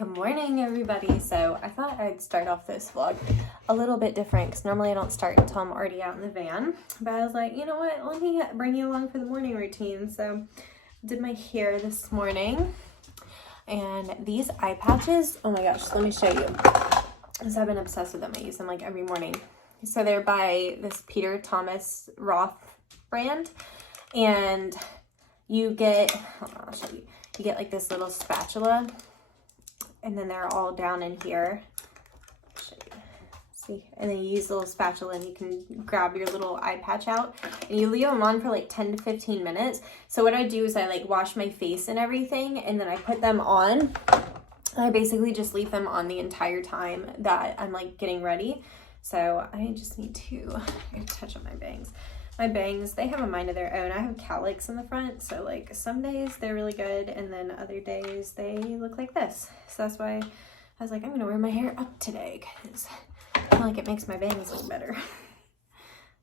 Good morning, everybody. So I thought I'd start off this vlog a little bit different because normally I don't start until I'm already out in the van. But I was like, you know what? Let me bring you along for the morning routine. So I did my hair this morning. And these eye patches, oh my gosh, let me show you. Because I've been obsessed with them. I use them like every morning. So they're by this Peter Thomas Roth brand. And you get, hold on, I'll show you. You get like this little spatula. And then they're all down in here. See, and then you use a little spatula and you can grab your little eye patch out and you leave them on for like 10 to 15 minutes. So what I do is I like wash my face and everything and then I put them on. I basically just leave them on the entire time that I'm like getting ready. So I just need to touch up my bangs. My bangs, they have a mind of their own. I have cowlicks in the front, so like some days they're really good and then other days they look like this. So that's why I was like, I'm gonna wear my hair up today because I feel like it makes my bangs look better.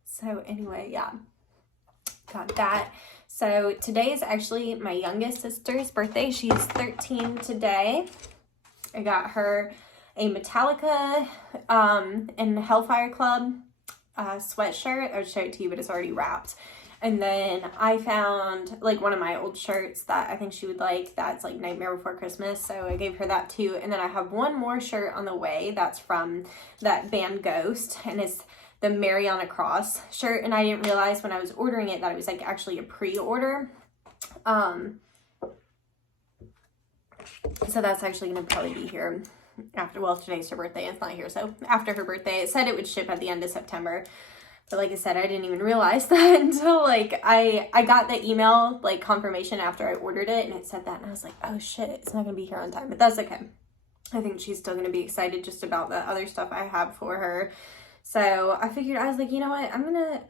So anyway, yeah, got that. So today is actually my youngest sister's birthday. She's 13 today. I got her a Metallica and Hellfire Club sweatshirt. I would show it to you, but it's already wrapped. And then I found like one of my old shirts that I think she would like, that's like Nightmare Before Christmas, so I gave her that too. And then I have one more shirt on the way that's from that band Ghost, and it's the Mary on a Cross shirt, and I didn't realize when I was ordering it that it was like actually a pre-order. So that's actually gonna probably be here after, well, today's her birthday, it's not here, so after her birthday. It said it would ship at the end of September, but like I said, I didn't even realize that until like I got the email like confirmation after I ordered it, and it said that, and I was like, oh shit, it's not gonna be here on time, but that's okay. I think she's still gonna be excited just about the other stuff I have for her. So I figured, I was like, you know what, I'm gonna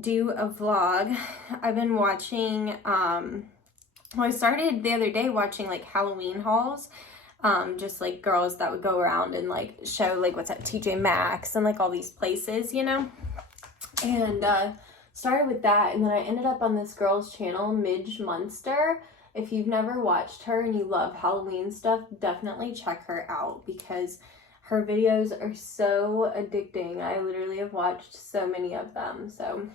do a vlog. I've been watching well, I started the other day watching like Halloween hauls. Just like girls that would go around and like show like what's at TJ Maxx and like all these places, you know, and started with that. And then I ended up on this girl's channel, Midge Munster. If you've never watched her and you love Halloween stuff, definitely check her out because her videos are so addicting. I literally have watched so many of them. So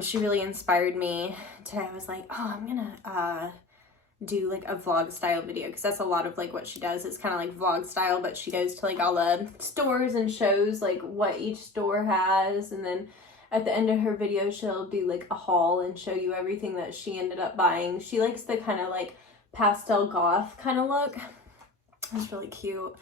she really inspired me to, I was like, oh, I'm gonna do like a vlog style video because that's a lot of like what she does. It's kind of like vlog style, but she goes to like all the stores and shows like what each store has, and then at the end of her video she'll do like a haul and show you everything that she ended up buying. She likes the kind of like pastel goth kind of look. It's really cute.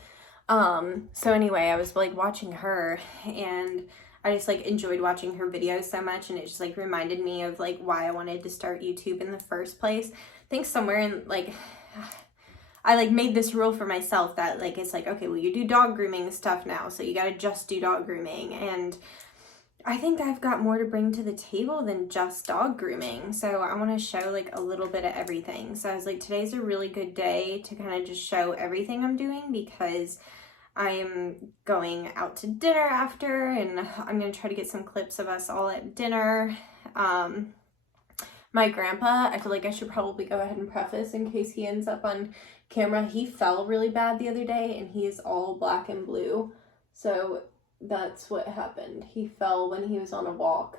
So anyway, I was like watching her and I just like enjoyed watching her videos so much, and it just like reminded me of like why I wanted to start YouTube in the first place. I think somewhere in like, I like made this rule for myself that like, it's like, okay, well you do dog grooming stuff now, so you gotta just do dog grooming. And I think I've got more to bring to the table than just dog grooming. So I want to show like a little bit of everything. So I was like, today's a really good day to kind of just show everything I'm doing because I am going out to dinner after, and I'm going to try to get some clips of us all at dinner. My grandpa, I feel like I should probably go ahead and preface in case he ends up on camera. He fell really bad the other day and he is all black and blue. So that's what happened. He fell when he was on a walk.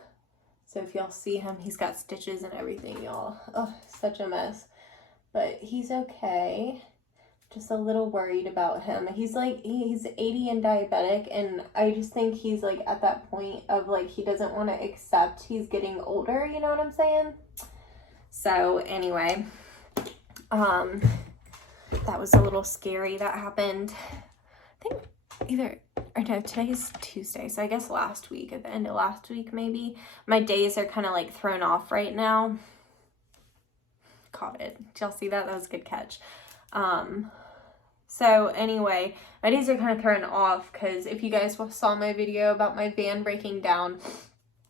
So if y'all see him, he's got stitches and everything, y'all. Oh, such a mess. But he's okay. Just a little worried about him. He's 80 and diabetic, and I just think he's like at that point of like he doesn't want to accept he's getting older, you know what I'm saying? So anyway, that was a little scary that happened. I think today's Tuesday, so I guess last week, at the end of last week maybe. My days are kind of like thrown off right now. Caught it. Did y'all see that? That was a good catch. So anyway, my days are kind of thrown off because if you guys saw my video about my van breaking down,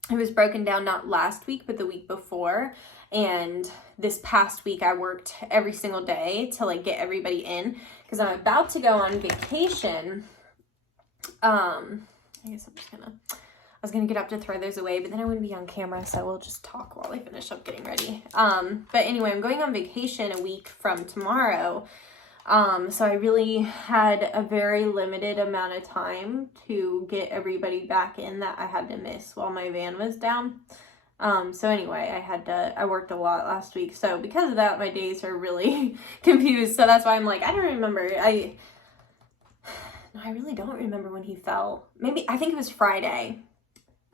it was broken down not last week, but the week before. And this past week I worked every single day to like get everybody in because I'm about to go on vacation. I guess I was gonna get up to throw those away, but then I wouldn't be on camera, so we'll just talk while I finish up getting ready. But anyway, I'm going on vacation a week from tomorrow. So I really had a very limited amount of time to get everybody back in that I had to miss while my van was down. So anyway, I worked a lot last week. So because of that, my days are really confused. So that's why I'm like, I don't remember. I really don't remember when he fell. Maybe, I think it was Friday.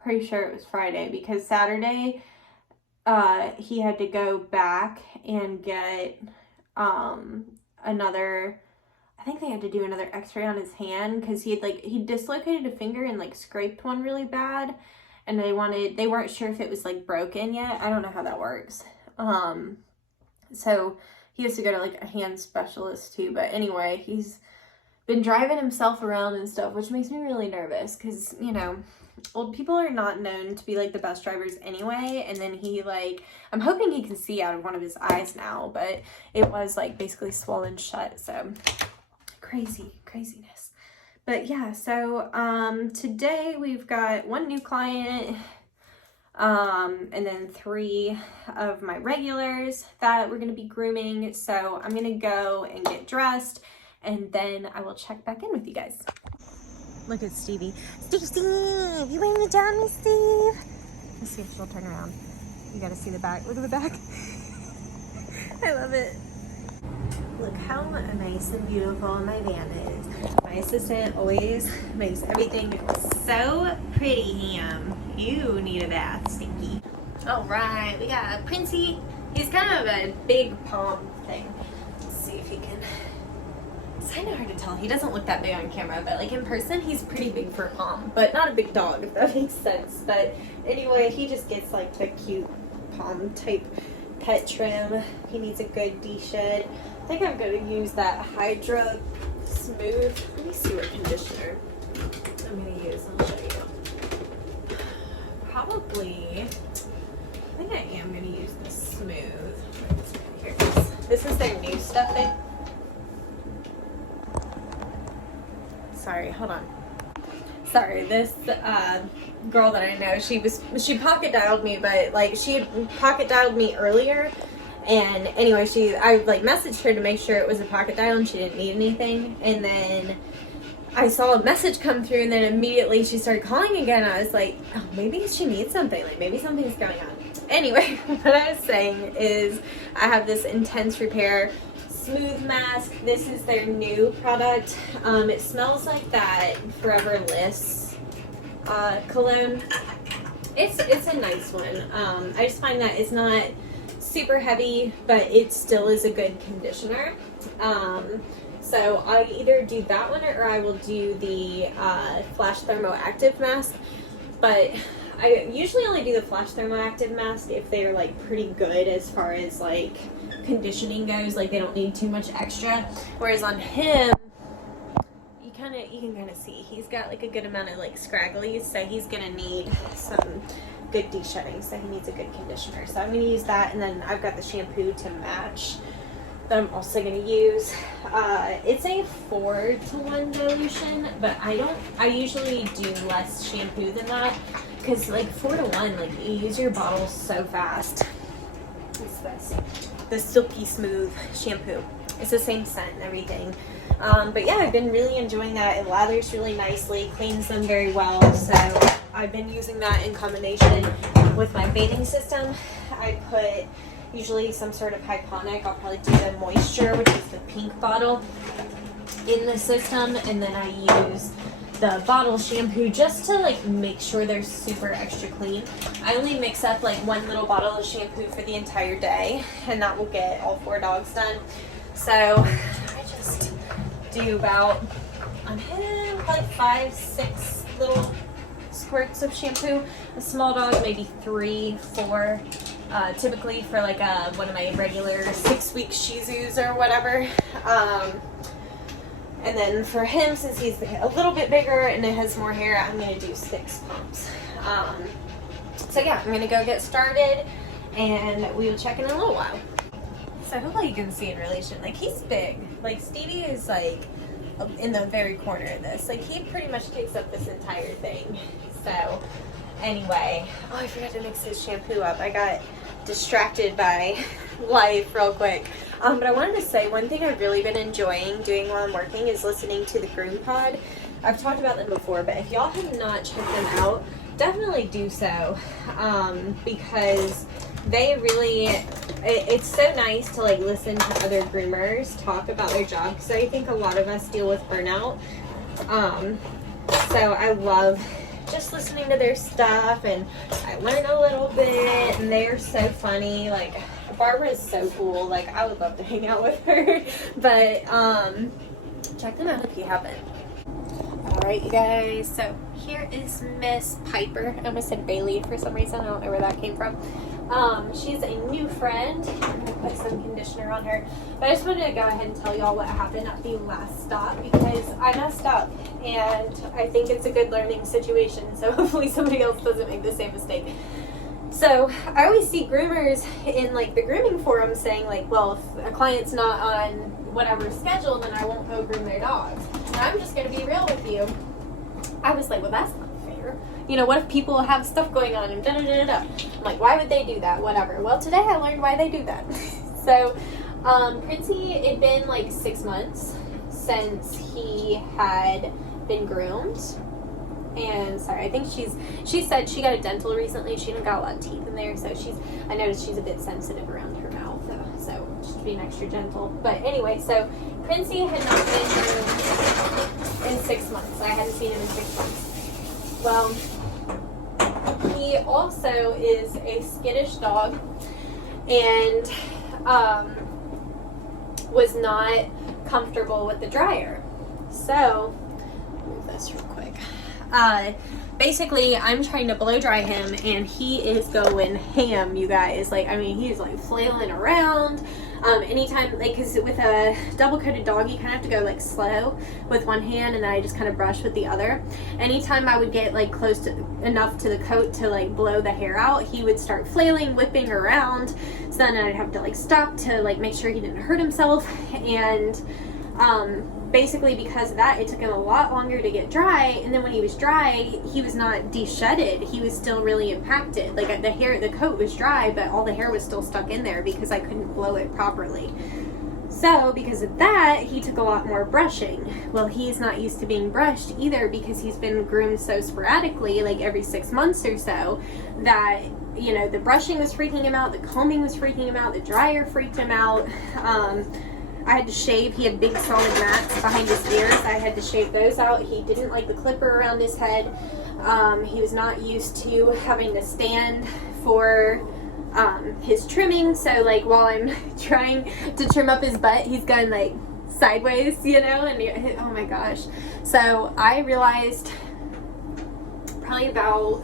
Pretty sure it was Friday because Saturday, he had to go back and get, I think they had to do another x-ray on his hand because he dislocated a finger and like scraped one really bad, and they weren't sure if it was like broken yet. I don't know how that works. So he has to go to like a hand specialist too, but anyway, he's been driving himself around and stuff, which makes me really nervous because, you know, old people are not known to be like the best drivers anyway. And then I'm hoping he can see out of one of his eyes now, but it was like basically swollen shut. So craziness. But yeah, so today we've got one new client, and then 3 of my regulars that we're going to be grooming. So I'm going to go and get dressed, and then I will check back in with you guys. Look at Stevie. Steve, you weighing it down, Miss Steve? Let's see if she'll turn around. You gotta see the back. Look at the back. I love it. Look how nice and beautiful my van is. My assistant always makes everything so pretty, Ham. You need a bath, Stinky. All right, we got Princey. He's kind of a big palm thing. Let's see if he can. It's kind of hard to tell. He doesn't look that big on camera, but like in person, he's pretty big for a palm, but not a big dog, if that makes sense. But anyway, he just gets like the cute palm type pet trim. He needs a good de-shed. I think I'm going to use that Hydra Smooth. Let me see what conditioner I'm going to use. I'll show you. Probably, I think I am going to use the Smooth. Here it is. This is their new stuff. Sorry, hold on. Sorry, this girl that I know, she pocket dialed me, but like she had pocket dialed me earlier, and anyway, I like messaged her to make sure it was a pocket dial and she didn't need anything, and then I saw a message come through, and then immediately she started calling again. I was like, oh, maybe she needs something, like maybe something's going on. Anyway, what I was saying is I have this Intense Repair Smooth mask. This is their new product. It smells like that Forever Bliss cologne. It's a nice one. I just find that it's not super heavy, but it still is a good conditioner. So I either do that one or I will do the Flash Thermo Active mask. But I usually only do the Flash Thermo Active mask if they're like pretty good as far as like conditioning goes, like they don't need too much extra. Whereas on him, you can kind of see he's got like a good amount of like scragglies, so he's gonna need some good de-shedding, so he needs a good conditioner. So I'm gonna use that, and then I've got the shampoo to match that I'm also gonna use. It's a 4-to-1 dilution, but I usually do less shampoo than that, because like 4-to-1, like you use your bottles so fast. It's the Silky Smooth shampoo. It's the same scent and everything. But yeah, I've been really enjoying that. It lathers really nicely, cleans them very well. So I've been using that in combination with my bathing system. I put usually some sort of hyponic. I'll probably do the Moisture, which is the pink bottle, in the system, and then I use the bottle shampoo just to like make sure they're super extra clean. I only mix up like 1 little bottle of shampoo for the entire day, and that will get all 4 dogs done. So I just do about, on him, like 5-6 little squirts of shampoo. A small dog, maybe 3-4. Typically for like one of my regular 6-week Shih Tzus or whatever. And then for him, since he's a little bit bigger and it has more hair, I'm going to do 6 pumps. So yeah, I'm going to go get started, and we will check in a little while. So hopefully you can see in relation, like he's big. Like Stevie is like in the very corner of this. Like he pretty much takes up this entire thing. So anyway, oh, I forgot to mix his shampoo up. I got distracted by life real quick. But I wanted to say one thing I've really been enjoying doing while I'm working is listening to the Groom Pod. I've talked about them before, but if y'all have not checked them out, definitely do so, because they really, it's so nice to like listen to other groomers talk about their job, because I think a lot of us deal with burnout. So I love just listening to their stuff, and I learn a little bit, and they are so funny. Like, Barbara is so cool. Like, I would love to hang out with her. But check them out if you haven't. Alright, you guys, so here is Miss Piper. I almost said Bailey for some reason. I don't know where that came from. She's a new friend. I'm going to put some conditioner on her. But I just wanted to go ahead and tell y'all what happened at the last stop, because I messed up, and I think it's a good learning situation, so hopefully somebody else doesn't make the same mistake. So I always see groomers in like the grooming forum saying like, well, if a client's not on whatever schedule, then I won't go groom their dogs. And I'm just going to be real with you. I was like, well, that's not fair. You know, what if people have stuff going on and da-da-da-da-da? I'm like, why would they do that? Whatever. Well, today I learned why they do that. So, Princey, it'd been like 6 months since he had been groomed. And sorry, I think she said she got a dental recently. She didn't got a lot of teeth in there, so I noticed she's a bit sensitive around her mouth, so she's being extra gentle. But anyway, so Princey had not been groomed in 6 months. I hadn't seen him in 6 months. Well, he also is a skittish dog, and was not comfortable with the dryer. So, move this real quick. Basically, I'm trying to blow dry him, and he is going ham, you guys. Like, I mean, he's like flailing around. Anytime, like, because with a double-coated dog, you kind of have to go like slow with one hand, and then I just kind of brush with the other. Anytime I would get like close to enough to the coat to like blow the hair out, he would start flailing, whipping around. So then I'd have to like stop to like make sure he didn't hurt himself, and basically because of that, it took him a lot longer to get dry, and then when he was dry, he was not de-shedded. He was still really impacted. Like, the coat was dry, but all the hair was still stuck in there because I couldn't blow it properly. So, because of that, he took a lot more brushing. Well, he's not used to being brushed either, because he's been groomed so sporadically, like every 6 months or so, that, you know, the brushing was freaking him out, the combing was freaking him out, the dryer freaked him out. I had to shave. He had big solid mats behind his ears. I had to shave those out. He didn't like the clipper around his head. He was not used to having to stand for his trimming. So, like, while I'm trying to trim up his butt, he's going, like, sideways, you know? And, oh, my gosh. So, I realized probably about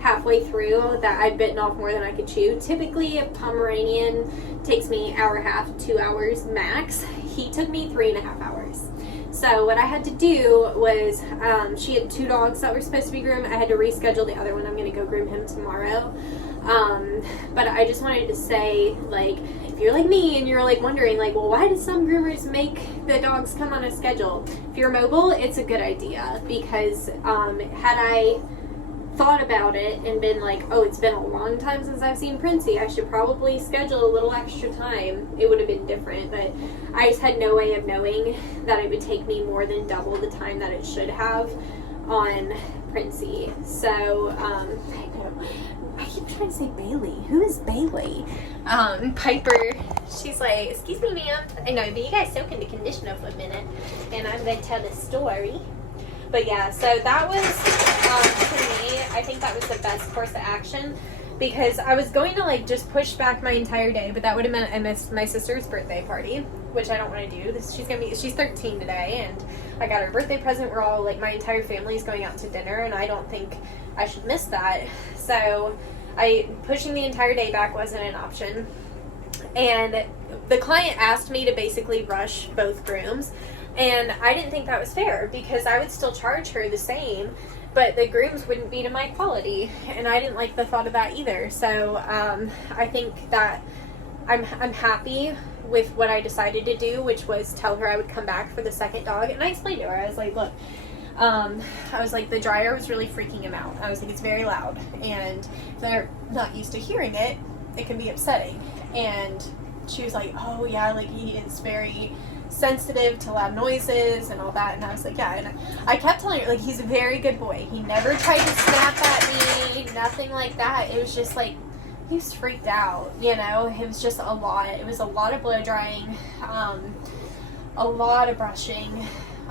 halfway through that I'd bitten off more than I could chew. Typically, a Pomeranian takes me an hour and a half, 2 hours max. He took me 3.5 hours. So what I had to do was, she had 2 dogs that were supposed to be groomed. I had to reschedule the other one. I'm going to go groom him tomorrow. But I just wanted to say, like, if you're like me and you're like wondering, like, well, why do some groomers make the dogs come on a schedule? If you're mobile, it's a good idea, because had I thought about it and been like, oh, it's been a long time since I've seen Princey, I should probably schedule a little extra time, it would have been different. But I just had no way of knowing that it would take me more than double the time that it should have on Princey. So I keep trying to say Bailey. Who is Bailey? Piper, she's like, excuse me, ma'am. I know, but you guys soak in the conditioner for a minute, and I'm going to tell the story. But yeah, so that was, to me, I think that was the best course of action, because I was going to, like, just push back my entire day, but that would have meant I missed my sister's birthday party, which I don't want to do. She's 13 today, and I got her birthday present. We're all, like, my entire family is going out to dinner, and I don't think I should miss that. So pushing the entire day back wasn't an option. And the client asked me to basically rush both grooms. And I didn't think that was fair, because I would still charge her the same, but the grooms wouldn't be to my quality, and I didn't like the thought of that either. So I think that I'm happy with what I decided to do, which was tell her I would come back for the second dog. And I explained to her, I was like, look, I was like, the dryer was really freaking him out. I was like, it's very loud, and if they're not used to hearing it, it can be upsetting. And she was like, oh yeah, like he is very sensitive to loud noises and all that. And I was like, yeah. And I kept telling her, like, he's a very good boy. He never tried to snap at me, nothing like that. It was just like, he was freaked out, you know. It was just a lot. It was a lot of blow drying, a lot of brushing.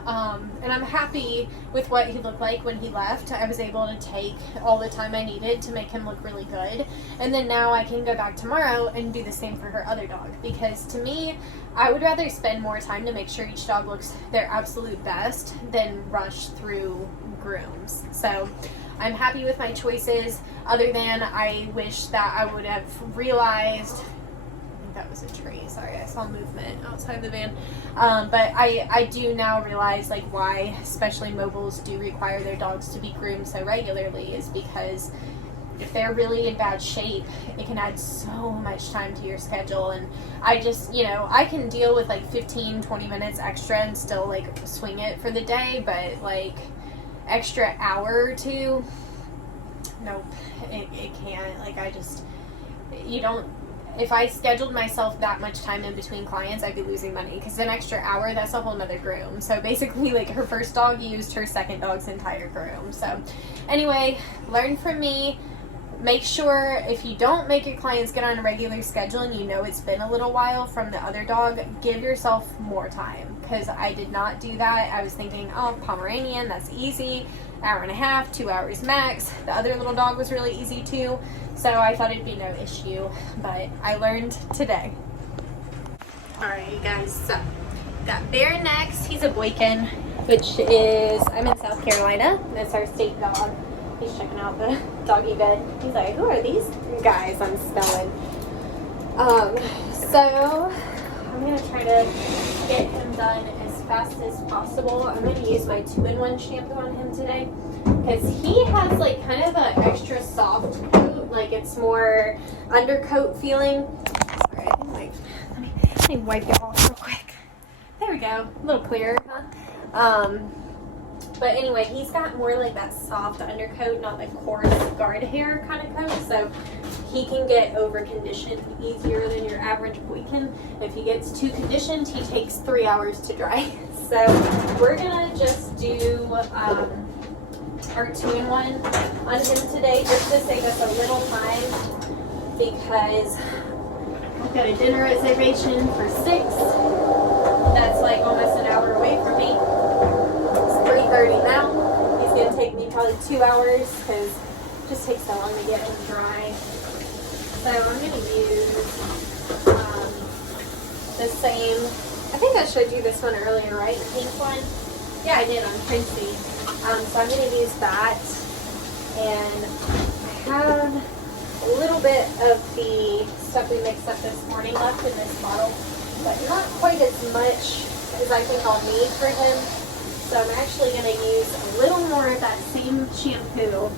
And I'm happy with what he looked like when he left. I was able to take all the time I needed to make him look really good. And then now I can go back tomorrow and do the same for her other dog. Because to me, I would rather spend more time to make sure each dog looks their absolute best than rush through grooms. So I'm happy with my choices, other than I wish that I would have realized, that was a tree, sorry, I saw movement outside the van, but I do now realize like why especially mobiles do require their dogs to be groomed so regularly, is because if they're really in bad shape, it can add so much time to your schedule. And I just, you know, I can deal with like 15-20 minutes extra and still like swing it for the day, but like extra hour or two, nope, it can't. Like, I just, you don't, if I scheduled myself that much time in between clients, I'd be losing money, because an extra hour, that's a whole nother groom. So basically, like, her first dog used her second dog's entire groom. So anyway, learn from me. Make sure if you don't make your clients get on a regular schedule and you know it's been a little while from the other dog, give yourself more time, because I did not do that. I was thinking, oh, Pomeranian, that's easy, hour and a half, 2 hours max. The other little dog was really easy too, so I thought it'd be no issue, but I learned today. Alright, you guys, so got Bear next. He's a Boykin, which is, I'm in South Carolina. That's our state dog. He's checking out the doggy bed. He's like, who are these guys I'm smelling? So I'm going to try to get him done as fast as possible. I'm going to use my 2-in-1 shampoo on him today, because he has like kind of an extra soft coat. Like, it's more undercoat feeling. Sorry, I think let me wipe it off real quick. There we go. A little clearer, huh? But anyway, he's got more like that soft undercoat, not the coarse guard hair kind of coat, so he can get over conditioned easier than your average Boykin. If he gets too conditioned, he takes 3 hours to dry. So we're gonna just do our 2-in-1 on him today, just to save us a little time, because I've got a dinner reservation for 6. That's like almost an hour away from me. 3:30 now. He's going to take me probably 2 hours, because it just takes so long to get him dry. So I'm going to use the same, I think I showed you this one earlier, right? The pink one? Yeah, I did on Princey. So I'm going to use that. And I have a little bit of the stuff we mixed up this morning left in this bottle, but not quite as much as I think I'll need for him. So I'm actually going to use a little more of that same shampoo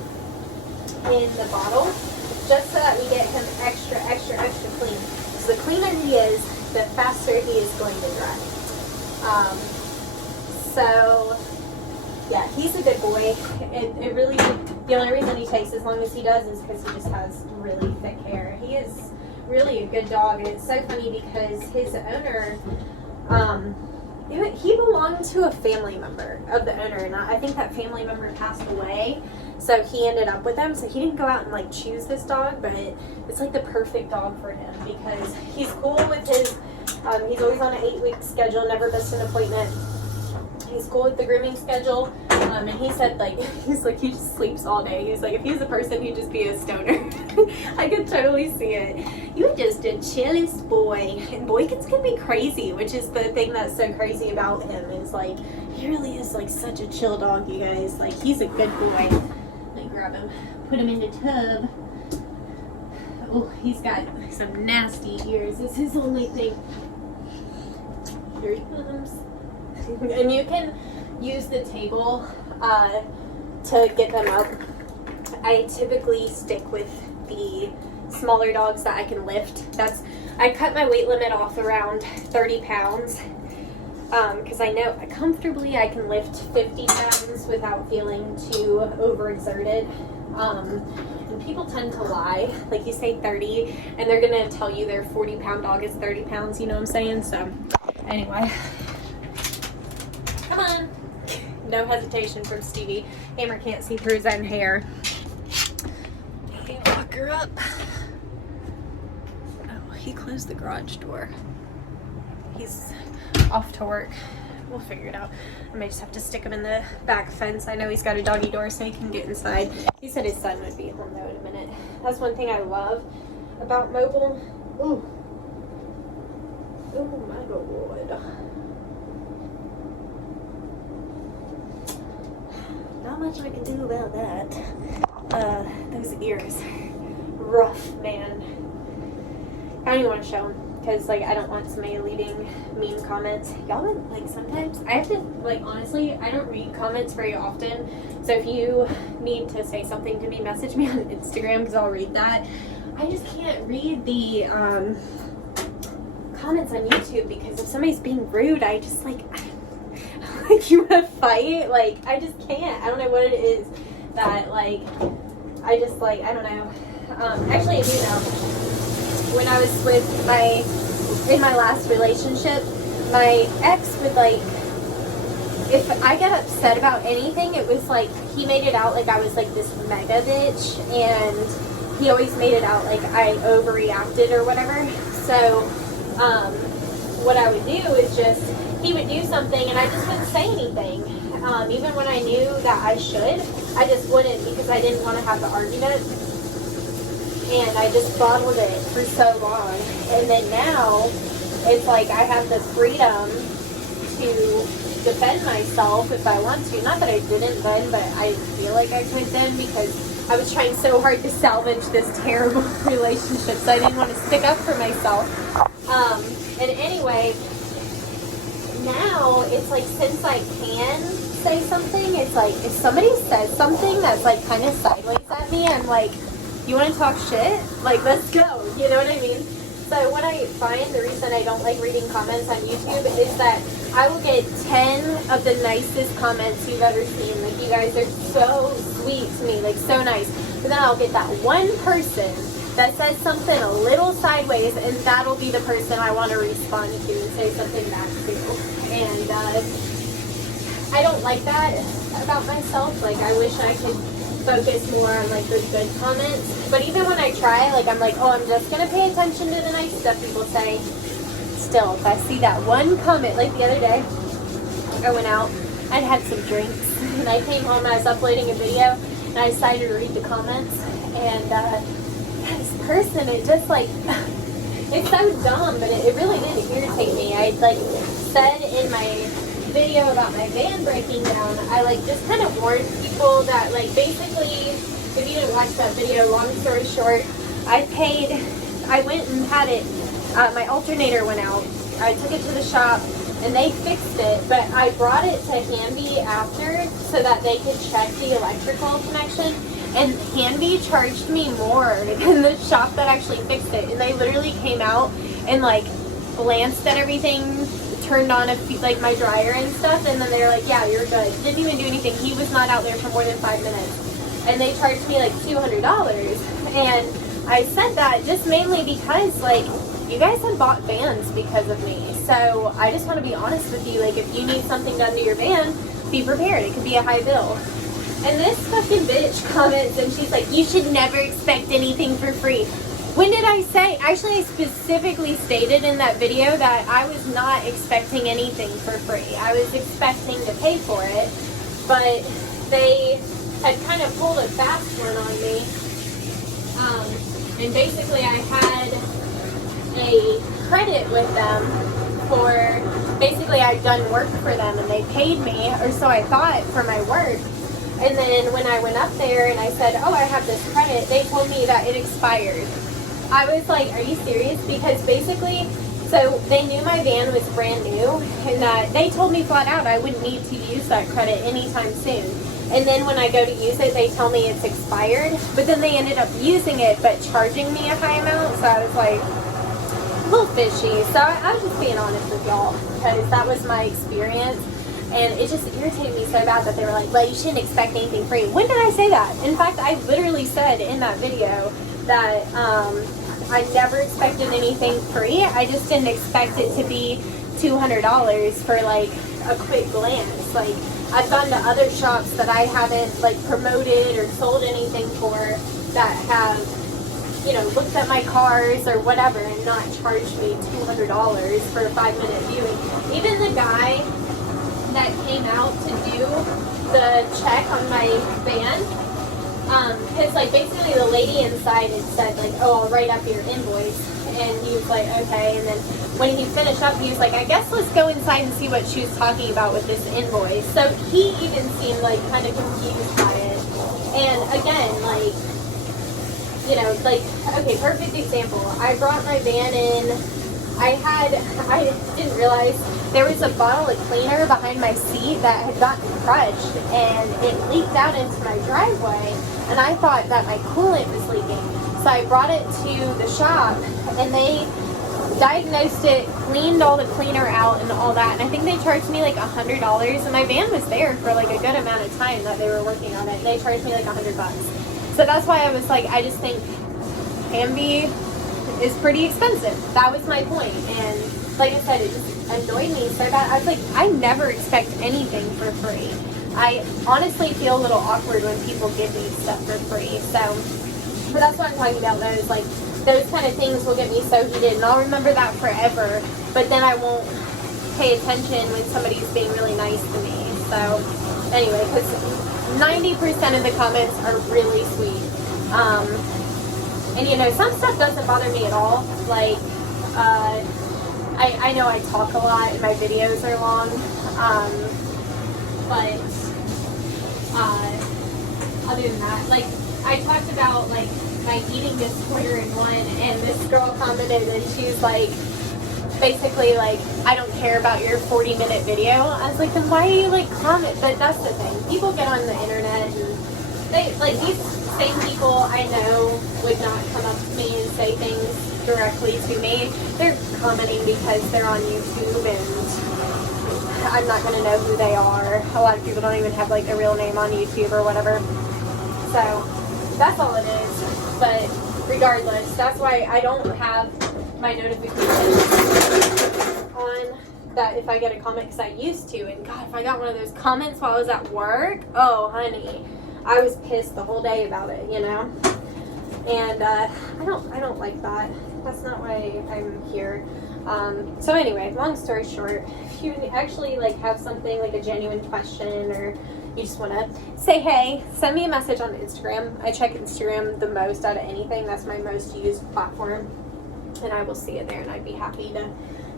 in the bottle, just so that we get him extra clean. So the cleaner he is, the faster he is going to dry. So yeah, he's a good boy. It really, the only reason he takes as long as he does is because he just has really thick hair. He is really a good dog, and it's so funny because his owner, he belonged to a family member of the owner, and I think that family member passed away, so he ended up with them. So he didn't go out and like choose this dog, but it's like the perfect dog for him, because he's cool with his, he's always on an 8-week schedule, never missed an appointment. He's cool with the grooming schedule, and he said, like, he's like, he just sleeps all day. He's like, if he was a person, he'd just be a stoner. I could totally see it. You're just the chillest boy. And Boykins can be crazy, which is the thing that's so crazy about him, is like, he really is like such a chill dog, you guys. Like, he's a good boy. Let me grab him, put him in the tub. Oh, he's got some nasty ears. It's his only thing. Here he comes. And you can use the table to get them up. I typically stick with the smaller dogs that I can lift. I cut my weight limit off around 30 pounds because I know comfortably I can lift 50 pounds without feeling too overexerted. And people tend to lie. Like, you say 30 and they're gonna tell you their 40-pound dog is 30 pounds, you know what I'm saying? So anyway, come on. No hesitation from Stevie. Hammer can't see through his own hair. Lock her up. Oh, he closed the garage door. He's off to work. We'll figure it out. I may just have to stick him in the back fence. I know he's got a doggy door so he can get inside. He said his son would be home though in a minute. That's one thing I love about mobile. Ooh. Oh my God. Not much I can do about that. Those ears. Rough, man. I don't even want to show them. Because, like, I don't want somebody leaving mean comments. Y'all, like, sometimes, I have to, like, honestly, I don't read comments very often. So if you need to say something to me, message me on Instagram, because I'll read that. I just can't read the comments on YouTube, because if somebody's being rude, I just, like, you want to fight? Like, I just can't. I don't know what it is that, like, I just, like, I don't know. Actually, I do know. When I was in my last relationship, my ex would, like, if I got upset about anything, it was like, he made it out like I was, like, this mega bitch, and he always made it out like I overreacted or whatever. So, what I would do is just, he would do something, and I just wouldn't say anything. Even when I knew that I should, I just wouldn't, because I didn't want to have the argument. And I just bottled it for so long. And then now, it's like I have the freedom to defend myself if I want to. Not that I didn't then, but I feel like I could then, because I was trying so hard to salvage this terrible relationship, so I didn't want to stick up for myself. And anyway, now, it's like, since I can say something, it's like, if somebody says something that's, like, kind of sideways at me, I'm like, you want to talk shit? Like, let's go. You know what I mean? So what I find, the reason I don't like reading comments on YouTube is that I will get 10 of the nicest comments you've ever seen. Like, you guys are so sweet to me, like, so nice. But then I'll get that one person that says something a little sideways, and that'll be the person I want to respond to and say something back to. And I don't like that about myself. Like, I wish I could focus more on, like, the good comments. But even when I try, like, I'm like, oh, I'm just going to pay attention to the nice stuff people say. Still, if I see that one comment, like the other day, I went out, I'd had some drinks, and I came home and I was uploading a video, and I decided to read the comments, and this person, it just, like, it's so dumb, but it really did irritate me. I, like, said in my video about my van breaking down, I, like, just kind of warned people that, like, basically, if you didn't watch that video, long story short, I went and had it, my alternator went out, I took it to the shop, and they fixed it, but I brought it to Hanby after so that they could check the electrical connection, and Hanby charged me more than the shop that actually fixed it, and they literally came out and, like, glanced at everything, turned on like my dryer and stuff, and then they were like, yeah, you're good. Didn't even do anything. He was not out there for more than 5 minutes, and they charged me like $200. And I said that just mainly because, like, you guys have bought vans because of me, so I just want to be honest with you. Like, if you need something done to your van, be prepared. It could be a high bill. And this fucking bitch comments, and she's like, you should never expect anything for free. When did I say? Actually, I specifically stated in that video that I was not expecting anything for free. I was expecting to pay for it, but they had kind of pulled a fast one on me. And basically, I had a credit with them for, basically, I'd done work for them, and they paid me, or so I thought, for my work. And then when I went up there and I said, oh, I have this credit, they told me that it expired. I was like, are you serious? Because basically, so they knew my van was brand new, and that they told me flat out I wouldn't need to use that credit anytime soon. And then when I go to use it, they tell me it's expired, but then they ended up using it but charging me a high amount, so I was like, a little fishy. So I was just being honest with y'all, because that was my experience. And it just irritated me so bad that they were like, well, you shouldn't expect anything free. When did I say that? In fact, I literally said in that video that I never expected anything free. I just didn't expect it to be $200 for like a quick glance. Like, I've gone to other shops that I haven't like promoted or sold anything for that have, you know, looked at my cars or whatever and not charged me $200 for a 5-minute viewing. Even the guy that came out to do the check on my van, because like basically the lady inside had said like, oh, I'll write up your invoice, and he was like, okay. And then when he finished up, he was like, I guess let's go inside and see what she was talking about with this invoice. So he even seemed like kind of confused by it. And again, like, you know, like, okay, perfect example. I brought my van in. I didn't realize there was a bottle of cleaner behind my seat that had gotten crushed, and it leaked out into my driveway, and I thought that my coolant was leaking. So I brought it to the shop, and they diagnosed it, cleaned all the cleaner out and all that, and I think they charged me like $100, and my van was there for like a good amount of time that they were working on it, and they charged me like $100. So that's why I was like, I just think Hamby is pretty expensive. That was my point. And like I said, it just annoyed me so bad. I was like, I never expect anything for free. I honestly feel a little awkward when people give me stuff for free. So, but that's what I'm talking about. Those kind of things will get me so heated, and I'll remember that forever. But then I won't pay attention when somebody's being really nice to me. So anyway, because 90% of the comments are really sweet. And you know, some stuff doesn't bother me at all. Like, I know I talk a lot and my videos are long, but other than that, like, I talked about like my eating disorder in one, and this girl commented, and she's like, basically like, I don't care about your 40-minute video. I was like, then why do you like comment? But that's the thing. People get on the internet and they like, these same people I know would not come up to me and say things directly to me. They're commenting because they're on YouTube, and I'm not going to know who they are. A lot of people don't even have like a real name on YouTube or whatever. So that's all it is. But regardless, that's why I don't have my notifications on that if I get a comment, because I used to. And God, if I got one of those comments while I was at work, oh honey, I was pissed the whole day about it, you know. And I don't like that. That's not why I'm here. So anyway, long story short, if you actually like have something like a genuine question, or you just want to say hey, send me a message on Instagram. I check Instagram the most out of anything. That's my most used platform, and I will see it there, and I'd be happy to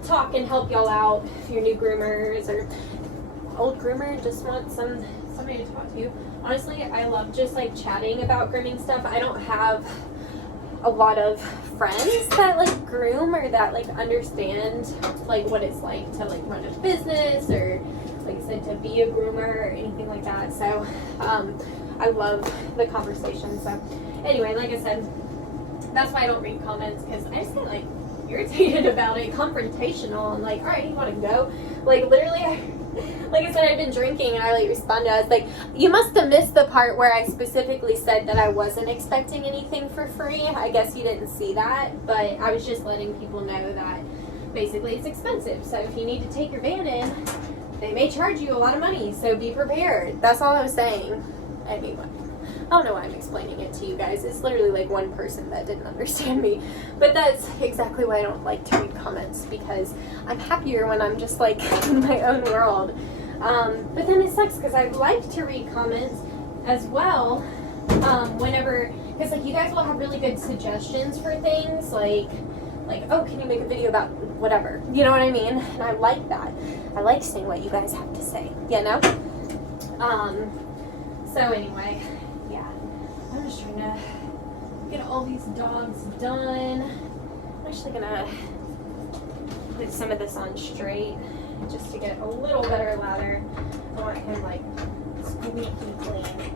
talk and help y'all out if you're new groomers or old groomer just want somebody to talk to. Honestly, I love just like chatting about grooming stuff. I don't have a lot of friends that like groom or that like understand like what it's like to like run a business, or like I said, to be a groomer or anything like that. So I love the conversation. So anyway, like I said, that's why I don't read comments, because I just get like irritated about it, confrontational. I'm like, all right, you want to go? Like literally, like I said, I've been drinking, and I like responded. I was like, you must have missed the part where I specifically said that I wasn't expecting anything for free. I guess you didn't see that, but I was just letting people know that basically it's expensive. So if you need to take your van in, they may charge you a lot of money, so be prepared. That's all I was saying. Anyway, I don't know why I'm explaining it to you guys. It's literally like one person that didn't understand me. But that's exactly why I don't like to read comments, because I'm happier when I'm just like in my own world. But then it sucks, because I like to read comments as well whenever, because like you guys will have really good suggestions for things, like, oh, can you make a video about whatever? You know what I mean? And I like that. I like seeing what you guys have to say, you know? So anyway, yeah. I'm just trying to get all these dogs done. I'm actually gonna put some of this on straight just to get a little better lather. I want him like squeaky clean.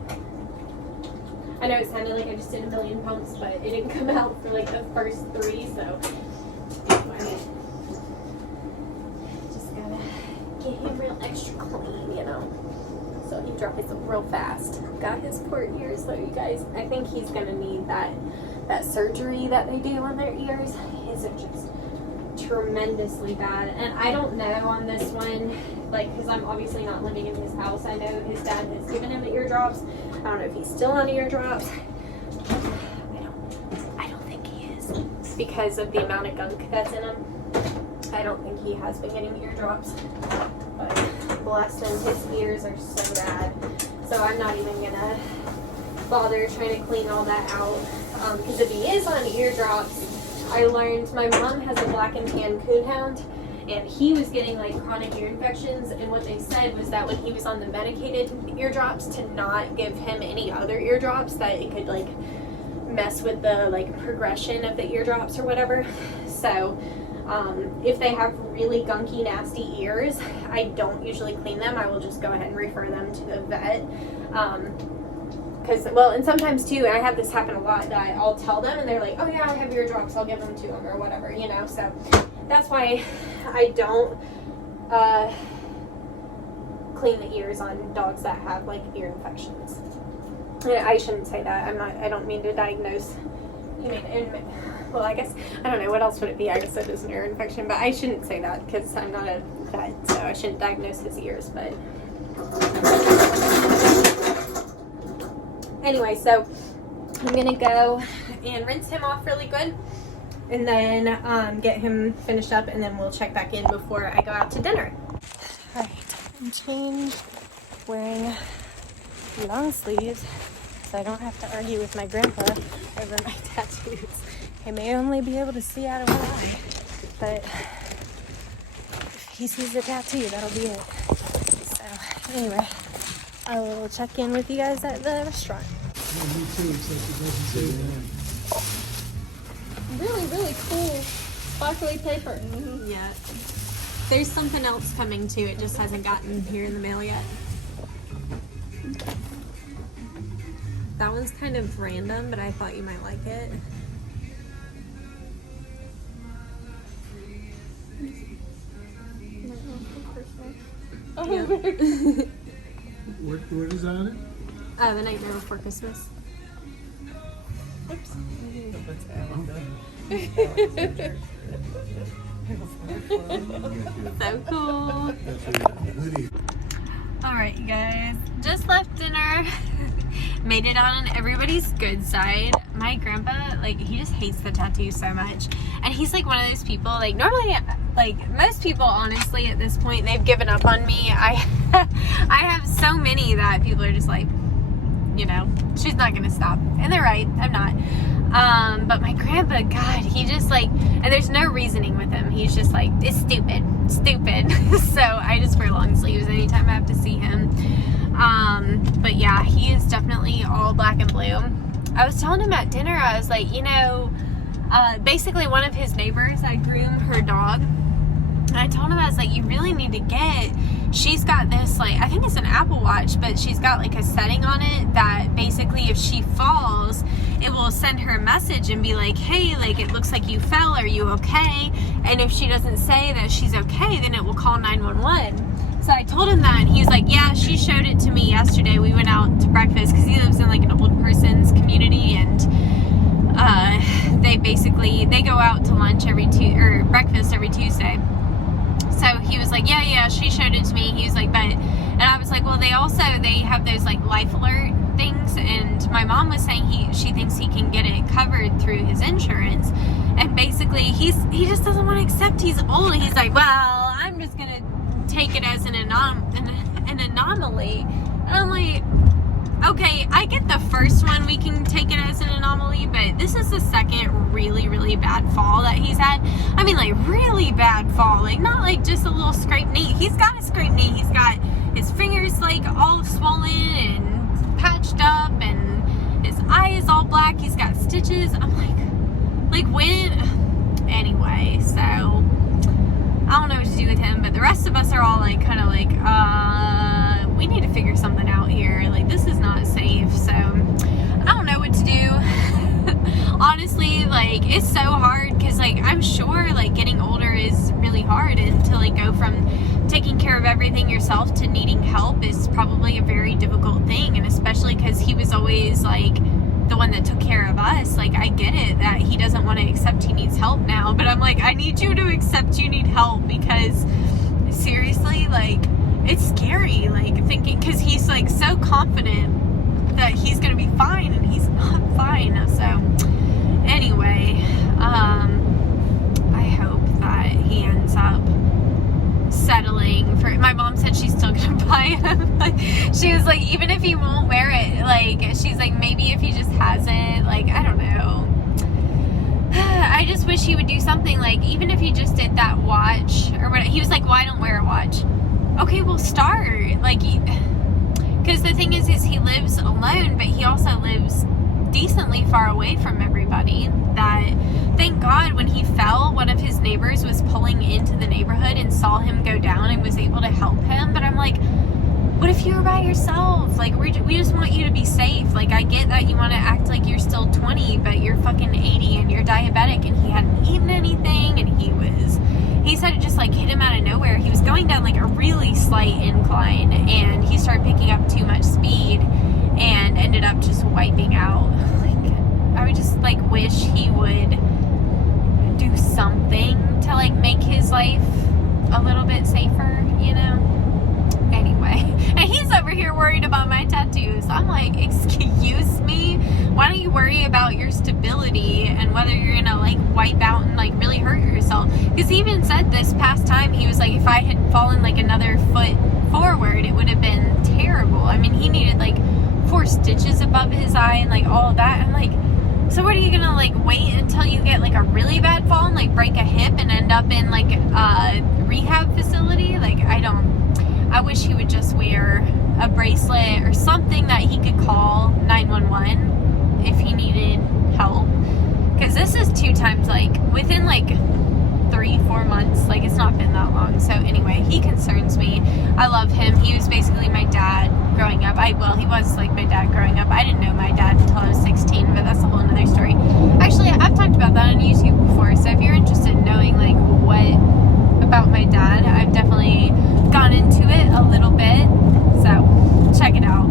I know it sounded like I just did a million pumps, but it didn't come out for like the first 3, so anyway. Just gotta get him real extra clean, dries real fast. Got his port ears though, you guys. I think he's gonna need that surgery that they do on their ears. His are just tremendously bad. And I don't know on this one, like, because I'm obviously not living in his house. I know his dad has given him the eardrops. I don't know if he's still on eardrops. I don't think he is, because of the amount of gunk that's in him. I don't think he has been getting eardrops. But bless him, his ears are so bad. So I'm not even gonna bother trying to clean all that out. Because if he is on eardrops, I learned my mom has a black and tan coonhound, and he was getting like chronic ear infections, and what they said was that when he was on the medicated eardrops, to not give him any other eardrops, that it could like mess with the like progression of the eardrops or whatever. So if they have really gunky, nasty ears, I don't usually clean them. I will just go ahead and refer them to the vet. Well, and sometimes too, and I have this happen a lot, that I'll tell them and they're like, oh yeah, I have eardrops, I'll give them to them or whatever, you know. So that's why I don't clean the ears on dogs that have like ear infections. I shouldn't say that. I don't mean to diagnose. Well, I guess, I don't know, what else would it be? I guess it is an ear infection, but I shouldn't say that because I'm not a vet, so I shouldn't diagnose his ears, but anyway, so I'm gonna go and rinse him off really good and then get him finished up, and then we'll check back in before I go out to dinner. Alright, I'm changed, wearing long sleeves so I don't have to argue with my grandpa over my tattoos. I may only be able to see out of one eye, but if he sees the tattoo, that'll be it. So anyway, I will check in with you guys at the restaurant. Yeah, me too, except it doesn't say that. Really, really cool sparkly paper. Yeah. There's something else coming too. It just hasn't gotten here in the mail yet. That one's kind of random, but I thought you might like it. Oh, Yeah. What is on it? The Nightmare Before Christmas. Oops. So cool. Hoodie. Alright, you guys. Just left dinner. Made it on everybody's good side. My grandpa, like, he just hates the tattoo so much. And he's like one of those people, like, normally, like, most people, honestly, at this point, they've given up on me. I have so many that people are just like, you know, she's not gonna stop. And they're right, I'm not. But my grandpa, God, he just like, and there's no reasoning with him. He's just like, it's stupid. So I just wear long sleeves anytime I have to see him. But yeah, he is definitely all black and blue. I was telling him at dinner, I was like, you know, basically one of his neighbors, I groom her dog. And I told him, I was like, you really need to get, she's got this, like, I think it's an Apple Watch, but she's got like a setting on it that basically if she falls, it will send her a message and be like, hey, like, it looks like you fell, are you okay? And if she doesn't say that she's okay, then it will call 911. So I told him that, and he was like, yeah, she showed it to me yesterday. We went out to breakfast, because he lives in like an old person's community, and they go out to lunch breakfast every Tuesday. So he was like, yeah, she showed it to me. He was like, and I was like, well, they have those like life alert things, and my mom was saying she thinks he can get it covered through his insurance, and basically he just doesn't want to accept he's old. He's like, well, I'm just gonna take it as an anomaly. And I'm like, okay, I get the first one, we can take it as an anomaly, but this is the second really, really bad fall that he's had. I mean, like, really bad fall. Like, not like just a little scraped knee. He's got a scraped knee. He's got his fingers, like, all swollen and patched up, and his eye is all black. He's got stitches. I'm like, when? Anyway, so I don't know what to do with him, but the rest of us are all, like, kind of like, we need to figure something out here. Like, this is not safe, so I don't know what to do. Honestly, like, it's so hard, because, like, I'm sure, like, getting older is really hard, and to, like, go from taking care of everything yourself to needing help is probably a very difficult thing. And especially because he was always like the one that took care of us. Like, I get it that he doesn't want to accept he needs help now, but I'm like, I need you to accept you need help, because seriously, like, it's scary, like, thinking, because he's like so confident that he's gonna be fine, and he's not fine. So anyway, I hope that he ends up settling for. My mom said she's still gonna buy him. Like, she was like, even if he won't wear it, like, she's like, maybe if he just has it, like, I don't know. I just wish he would do something, like, even if he just did that watch or what. He was like, well, I don't wear a watch. Okay, well, start, like, because the thing is he lives alone, but he also lives decently far away from everybody. That, thank God, when he fell, one of his neighbors was pulling into the neighborhood and saw him go down and was able to help him. But I'm like, what if you were by yourself? Like, we just want you to be safe. Like, I get that you want to act like you're still 20, but you're fucking 80 and you're diabetic, and he hadn't eaten anything, and he said it just like hit him out of nowhere. He was going down like a really slight incline, and he started picking up too much speed and ended up just wiping out. Like, I would just like wish he would do something to like make his life a little bit safer, you know? Anyway, and he's over here worried about my tattoos. I'm like, excuse me? Why don't you worry about your stability and whether you're gonna like wipe out and like really hurt yourself? Because he even said this past time, he was like, if I had fallen like another foot forward, it would have been terrible. I mean, he needed like 4 stitches above his eye and like all of that. I'm like, so what, are you gonna like wait until you get like a really bad fall and like break a hip and end up in like a rehab facility? Like, I wish he would just wear a bracelet or something that he could call 911 if he needed help. Because this is 2 times, like, within like 3-4 months. Like, it's not been that long. So anyway, he concerns me. I love him. He was basically my dad growing up. He was like my dad growing up. I didn't know my dad until I was 16, but that's a whole nother story. Actually, I've talked about that on YouTube before. So if you're interested in knowing like what about my dad, I've definitely gone into it a little bit, so check it out.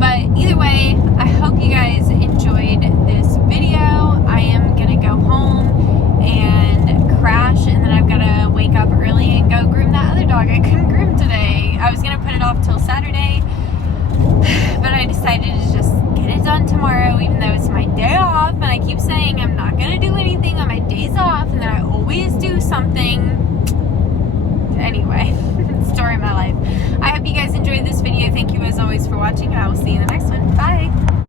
But either way, I hope you guys enjoyed this video. I am gonna go home and crash, and then I've gotta wake up early and go groom that other dog I couldn't groom today. I was gonna put it off till Saturday, but I decided to just get it done tomorrow, even though it's my day off, and I keep saying I'm not gonna